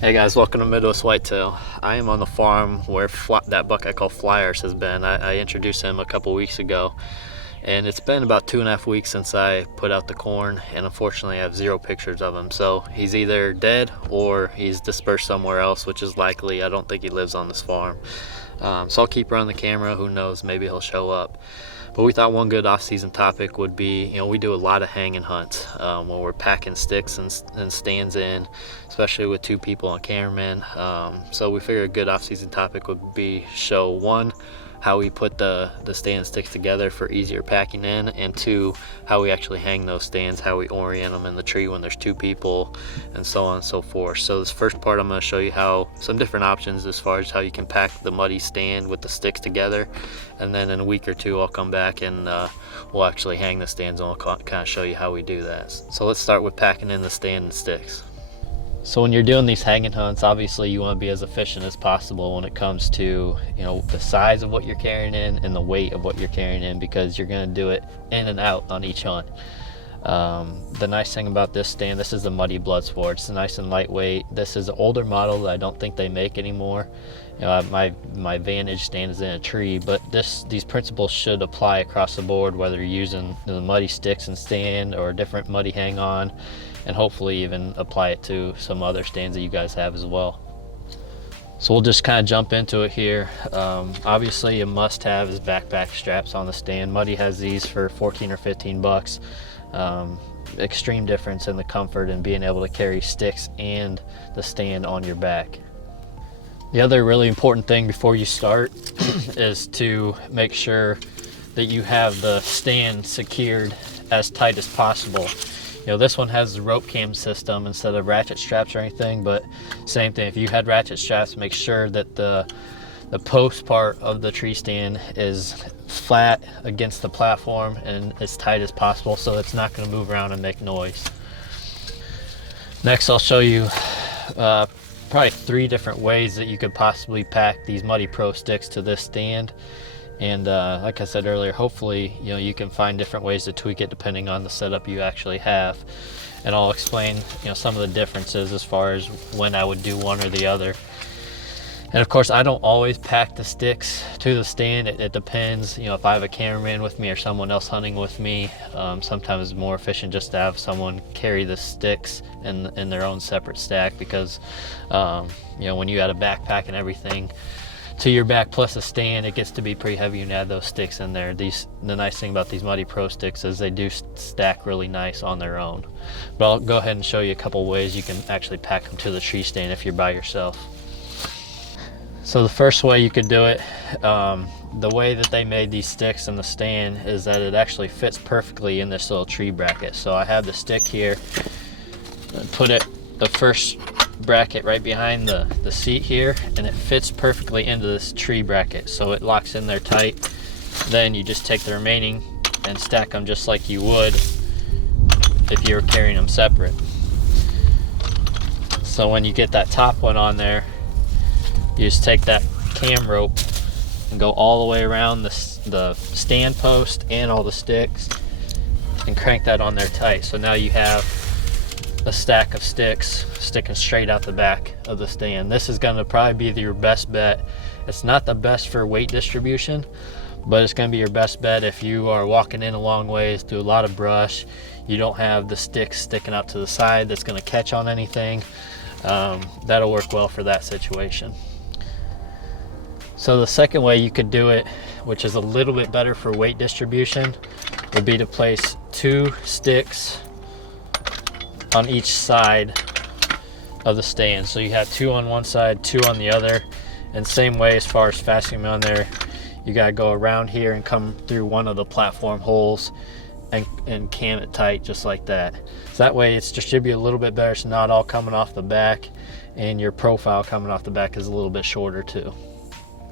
Hey guys, welcome to Midwest Whitetail. I am on the farm where that buck I call Flyers has been. I introduced him a couple weeks ago, and it's been about 2.5 weeks since I put out the corn, and unfortunately I have 0 pictures of him. So he's either dead or he's dispersed somewhere else, which is likely. I don't think he lives on this farm. So I'll keep running the camera. Who knows, maybe he'll show up. But we thought one good off-season topic would be, we do a lot of hanging hunts when we're packing sticks and stands in, especially with 2 people on cameraman. So we figured a good off-season topic would be show 1, how we put the stand sticks together for easier packing in, and 2, how we actually hang those stands, how we orient them in the tree when there's 2 people, and so on and so forth. So this first part, I'm going to show you how some different options as far as how you can pack the muddy stand with the sticks together, and then in a week or 2 I'll come back and we'll actually hang the stands, and I'll kind of show you how we do that. So let's start with packing in the stand and sticks. So when you're doing these hanging hunts, obviously you want to be as efficient as possible when it comes to the size of what you're carrying in and the weight of what you're carrying in, because you're going to do it in and out on each hunt. The nice thing about this stand, this is a Muddy Bloodsport. It's nice and lightweight. This is an older model that I don't think they make anymore. My Vantage stand is in a tree, but these principles should apply across the board, whether you're using the muddy sticks and stand or a different muddy hang on, and hopefully even apply it to some other stands that you guys have as well. So we'll just kind of jump into it here. Obviously a must-have is backpack straps on the stand. Muddy has these for 14 or 15 bucks. Extreme difference in the comfort and being able to carry sticks and the stand on your back. The other really important thing before you start is to make sure that you have the stand secured as tight as possible. This one has the rope cam system instead of ratchet straps or anything, but same thing. If you had ratchet straps, make sure that the post part of the tree stand is flat against the platform and as tight as possible, so it's not going to move around and make noise. Next, I'll show you probably 3 different ways that you could possibly pack these Muddy Pro sticks to this stand. And like I said earlier, hopefully you can find different ways to tweak it depending on the setup you actually have. And I'll explain some of the differences as far as when I would do one or the other. And of course, I don't always pack the sticks to the stand. It depends. If I have a cameraman with me or someone else hunting with me, sometimes it's more efficient just to have someone carry the sticks in their own separate stack, because when you add a backpack and everything to your back plus a stand, it gets to be pretty heavy and add those sticks in there. The nice thing about these Muddy Pro sticks is they do stack really nice on their own. But I'll go ahead and show you a couple ways you can actually pack them to the tree stand if you're by yourself. So the first way you could do it, the way that they made these sticks in the stand is that it actually fits perfectly in this little tree bracket. So I have the stick here, put the first bracket right behind the seat here, and it fits perfectly into this tree bracket, so it locks in there tight. Then you just take the remaining and stack them just like you would if you were carrying them separate. So when you get that top one on there, you just take that cam rope and go all the way around the stand post and all the sticks and crank that on there tight. So now you have a stack of sticks sticking straight out the back of the stand. This is going to probably be your best bet. It's not the best for weight distribution, but it's going to be your best bet if you are walking in a long ways through a lot of brush. You don't have the sticks sticking out to the side that's going to catch on anything. That'll work well for that situation. So the second way you could do it, which is a little bit better for weight distribution, would be to place 2 sticks on each side of the stand. So you have 2 on one side, 2 on the other, and same way as far as fastening them on there, you gotta go around here and come through one of the platform holes and cam it tight just like that. So that way it's distributed a little bit better, so not all coming off the back, and your profile coming off the back is a little bit shorter too.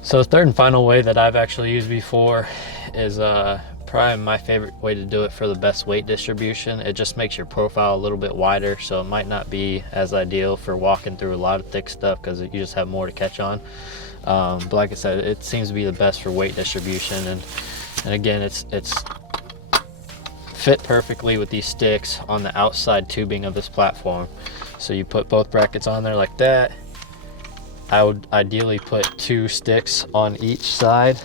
So the third and final way that I've actually used before is probably my favorite way to do it for the best weight distribution. It just makes your profile a little bit wider, so it might not be as ideal for walking through a lot of thick stuff because you just have more to catch on. But like I said, it seems to be the best for weight distribution, and again, it's fit perfectly with these sticks on the outside tubing of this platform. So you put both brackets on there like that. I would ideally put 2 sticks on each side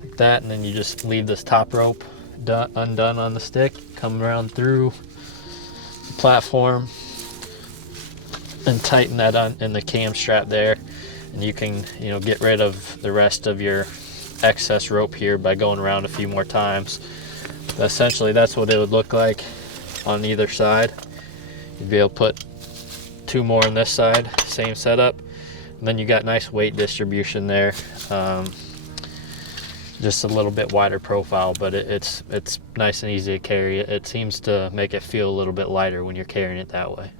like that, and then you just leave this top rope undone on the stick, come around through the platform and tighten that on in the cam strap there, and you can, you know, get rid of the rest of your excess rope here by going around a few more times. But essentially that's what it would look like on either side. You'd be able to put 2 more on this side, same setup, and then you got nice weight distribution there. Just a little bit wider profile, but it's nice and easy to carry. It seems to make it feel a little bit lighter when you're carrying it that way.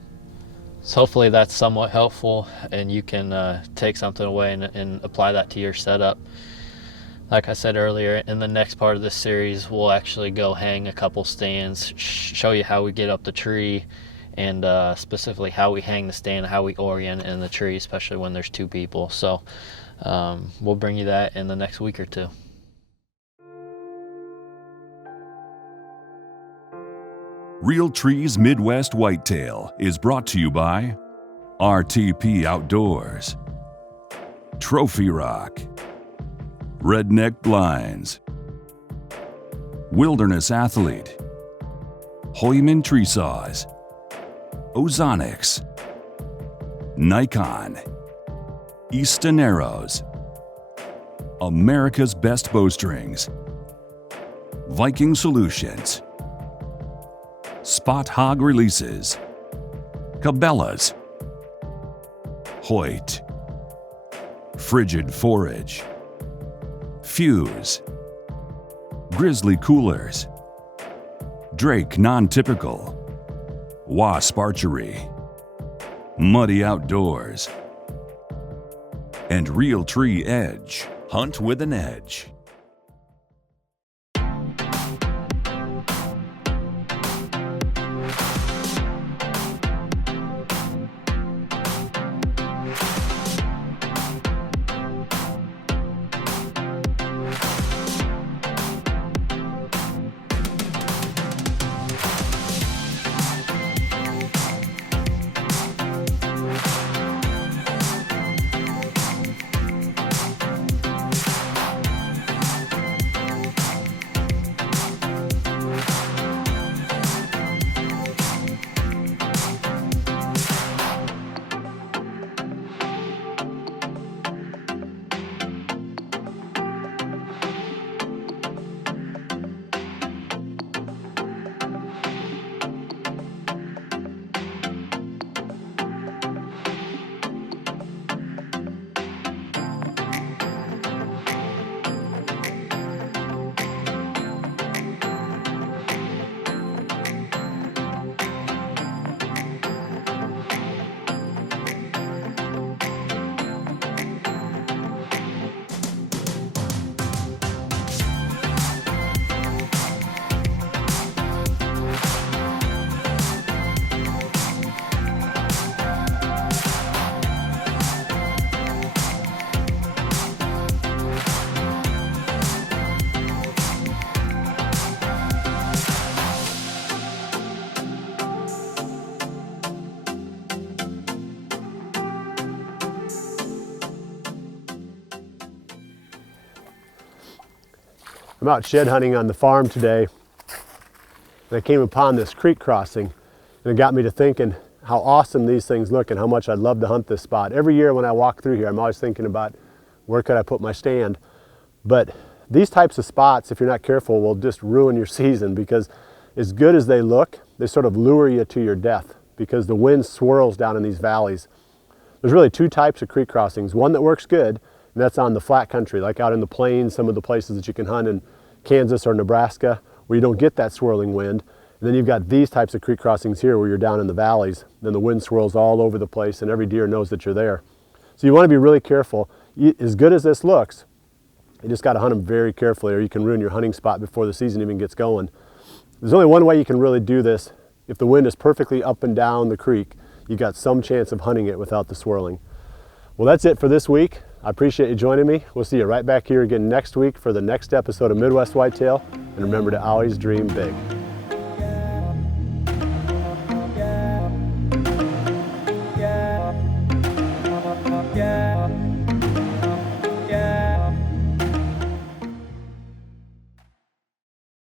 So hopefully that's somewhat helpful, and you can take something away and apply that to your setup. Like I said earlier, in the next part of this series, we'll actually go hang a couple stands, show you how we get up the tree, and specifically how we hang the stand, how we orient in the tree, especially when there's 2 people. So we'll bring you that in the next week or 2. Real Trees Midwest Whitetail is brought to you by RTP Outdoors, Trophy Rock, Redneck Blinds, Wilderness Athlete, Hoyman Tree Saws, Ozonics, Nikon, Easton Arrows, America's Best Bowstrings, Viking Solutions, Spot Hog Releases, Cabela's, Hoyt, Frigid Forage, Fuse, Grizzly Coolers, Drake Non-Typical, Wasp Archery, Muddy Outdoors, and Real Tree Edge. Hunt with an edge. I'm out shed hunting on the farm today, and I came upon this creek crossing, and it got me to thinking how awesome these things look and how much I'd love to hunt this spot. Every year when I walk through here, I'm always thinking about where could I put my stand. But these types of spots, if you're not careful, will just ruin your season, because as good as they look, they sort of lure you to your death because the wind swirls down in these valleys. There's really 2 types of creek crossings. One that works good, and that's on the flat country, like out in the plains, some of the places that you can hunt in Kansas or Nebraska, where you don't get that swirling wind. And then you've got these types of creek crossings here where you're down in the valleys, then the wind swirls all over the place and every deer knows that you're there. So you want to be really careful. As good as this looks, you just got to hunt them very carefully, or you can ruin your hunting spot before the season even gets going. There's only one way you can really do this. If the wind is perfectly up and down the creek, you got some chance of hunting it without the swirling. Well, that's it for this week. I appreciate you joining me. We'll see you right back here again next week for the next episode of Midwest Whitetail. And remember to always dream big.